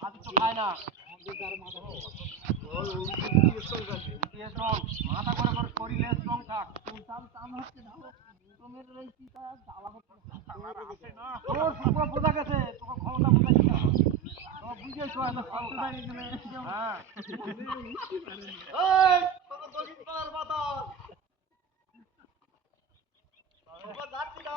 আজ তো খায় না মাথা করে করে শরীরে স্ট্রং থাক তোর পুরো বোঝা গেছে তোকে ক্ষমতা বোঝাচ্ছি না। তোকে বুঝেছ আমি ক্ষমতা এখানে হ্যাঁ এই তোকে দোষী করার মাথা তোকে যাচ্ছি না।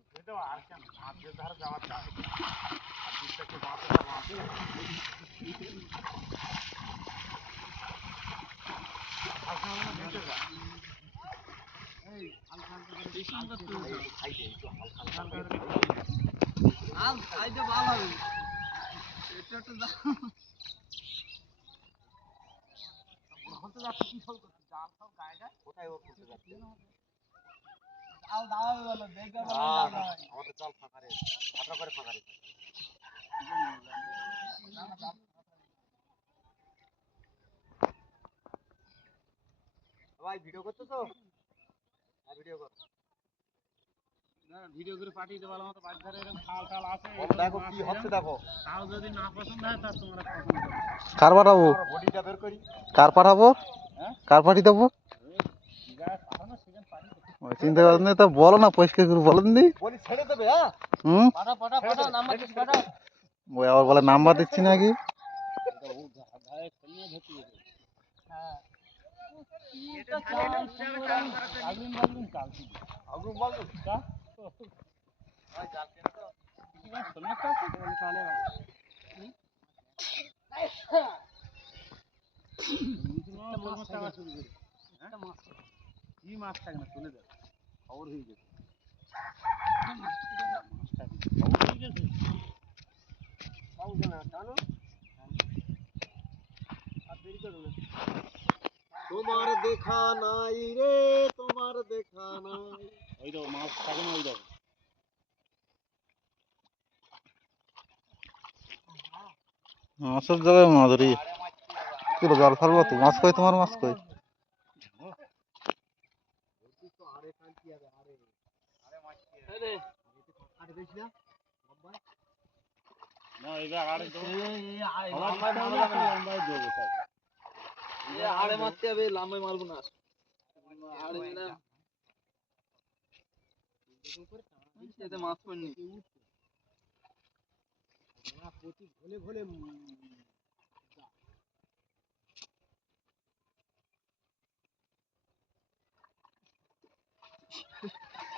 কোথায় ও করতে যাচ্ছে? ভাই। ভিডিও করছ তো হ্যাঁ ভিডিও কর। ভিডিও করে পাঠিয়ে দেবো আমার তো বাড়ি ধারে এরকম খাল টাল আছে দেখো কি হচ্ছে দেখো। তাও যদি না পছন্দ হয় তা তোমরা পছন্দ কার পাঠাবো? বডিটা বের করি। কার পাঠাবো? হ্যাঁ? কার পাঠিয়ে দেবো যা পাঠানো সেখানে পাঠিয়ে দেবো ওই চিন্তা করেন তো বলো না পরিষ্কার করে বলেন দি। বলি ছেড়ে দেবে হ্যাঁ? হুম? নাম্বার ওই আবার বলে নাম্বার দিচ্ছি নাকি হ্যাঁ আগুন বাগুন চাল আগুন বল চা ভাই জাল কেন তো কি মাছ শোল মাছ তাহলে ভাই কি মাছ থাকে না চলে যাবে। খবর হয়ে গেছে। খবর হয়ে গেছে পাবো না জানো আর দেরি করো না তোমার দেখা নাই রে তোমার দেখা নাই। ওই দেখো মাছ থাকে না ওই দেখো। মাছের জায়গায় মাধুরী জাল ফেলব তো মাছ কই তোমার মাছ কই না এবার আড়ে মারতে হবে লম্বায় মারবো না। আড়ে না। এতে মাছ পড়নি। ভোলে ভোলে তোমার তো জানি বুধবারের জাল বুধবার বুধবারে বুধবারে ভালো শোল মাছটা কাটুন দিলে চলে গেছে আমার শোল মাছটা কাটুন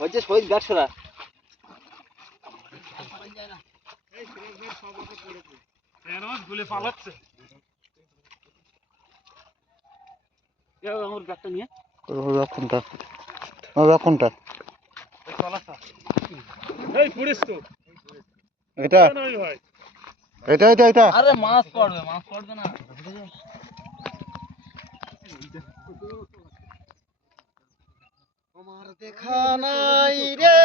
হচ্ছে শহীদ এটা? ভাই। এটা এটা এটা? আরে মাছ পড়বে মাছ পড়বে না। তোমার দেখা নাই রে।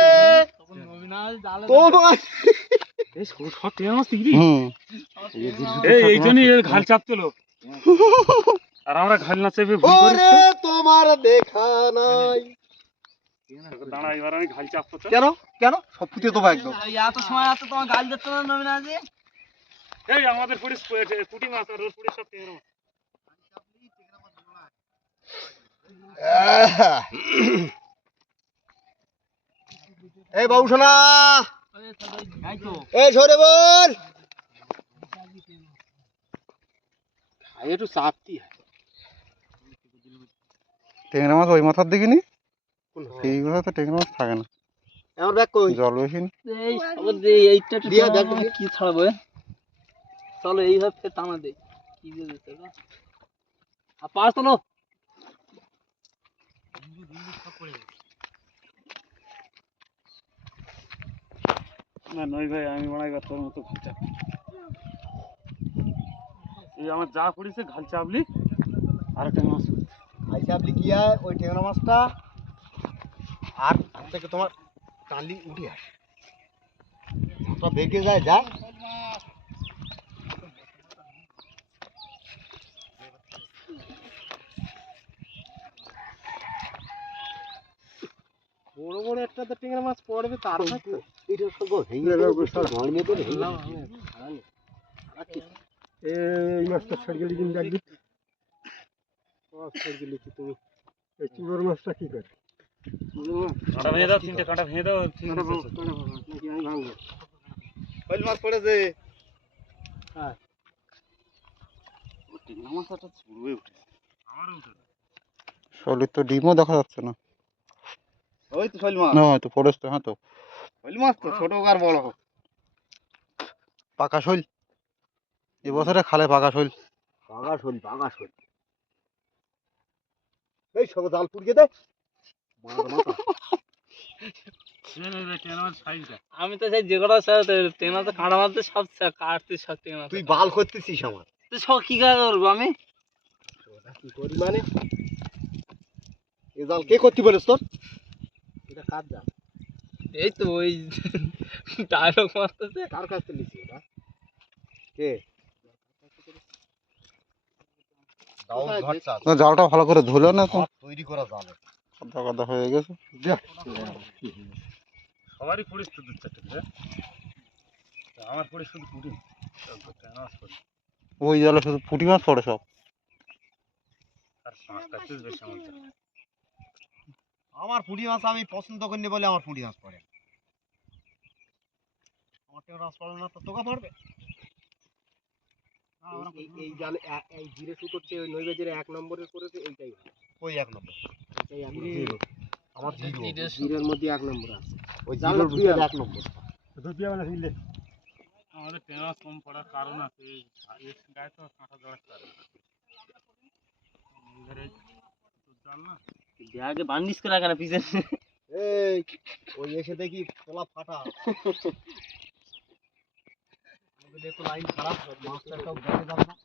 তোমার ঘাল চাপছিল আর আমরা ঘাল না চেপে তোমার দেখা নাই। কেন? কেন? সব ফুটে একদম। এত সময় এত তোমার গাল না নবীন আজি এই আমাদের পুলিশ পুটি মাছ আর পুলিশ সব ট্রেন মাছ এই বাবু সোনা। এই সরে বল। ভাই একটু চাপতি হয়। ট্যাংরা মাছ ওই মাথার দিকে নি? কোন মাথা তো ট্যাংরা মাছ থাকে না। আমার ব্যাগ কই? জল বেশি এই এইটা দিয়ে দেখ, কি ছাড়াবো চলো এইভাবে টানা দে। কি দিয়ে দিতে গো? আর পাঁচ চলো না নই ভাই আমি মনে হয় তোর মতো ঘাল চাপ এই আমার যা পড়েছে ঘাল চাপলি আর একটা মাছ আইসা আপনি কি হয় ওই ট্যাংরা মাছটা। আর থেকে তোমার টালি উঠে আসে। বেঁকে যায় যায় বড় বড় একটা তো টেংরা মাছ পড়বে তার এটা সব ভেঙে ঘর মেয়ে এই মাছটা ছেড়ে গেলে কিন্তু একদিন ছেড়ে গেলে তুমি? এই চিংড়ি মাছটা কি করে? কাঁটা ভেঙে দাও তিনটে কাঁটা ভেঙে দাও আমি ভাঙবো? মাছ পড়েছে? টেংরা আমারও শরীর তো ডিমও দেখা যাচ্ছে না। ওই তো শৈল মাছ। না তো হ্যাঁ তো। শৈল মাছ তো ছোট আর বড় পাকা শৈল? এবছরে খালে পাকা শৈল। বাগা শৈল বাগা শৈল। এই সব জাল পুড়িয়ে দে। আমি তো সেই যে কটা টেনা তো কাঁটা মারতে সব কাটতে সব টেনা তুই বাল করতেছিস আমার। তো সব কি কাজ করব আমি? কি করি মানে এ জাল কে করতে বলিস তোর? কার এই তো ওই ডায়লগ মারতেছে। কার কাছ থেকে এটা কে? জালটা ভালো করে ধুলো না তো। তৈরি করা জাল। কাদা কাদা হয়ে গেছে। সবারই পড়িস তো দু চারটে আমার পড়ে শুধু পুটি ওই জালে শুধু পুঁটি মাছ পড়ে সব। আর পিস বেশি আমার। আমার পুঁটি মাছ আমি পছন্দ করিনি বলে আমার পুঁটি মাছ পড়ে আমার টেংরা মাছ পড়ে না তো তোকে পড়বে? এই- এই জালে এই জিরে সুতোর চেয়ে ওই নৈবেদ্যের এক নম্বরের করেছে এইটাই ওই এক নম্বর। এইটাই এক জিরো। আমার জিরো। জিরের মধ্যে এক নম্বর আছে। ওই জাল জিরোর দুই ভিতরে আনা। এক নম্বর। আমাদের টেংরা মাছ কম পড়ার কারণ আছে এই গায়ে তো কাঁটা ব্যাগে বান্ডিস করে রাখা না পিছনে। এই ওই এসে দেখি কলা ফাটা। লাইন খারাপ মাছটা একটাও যাবে না?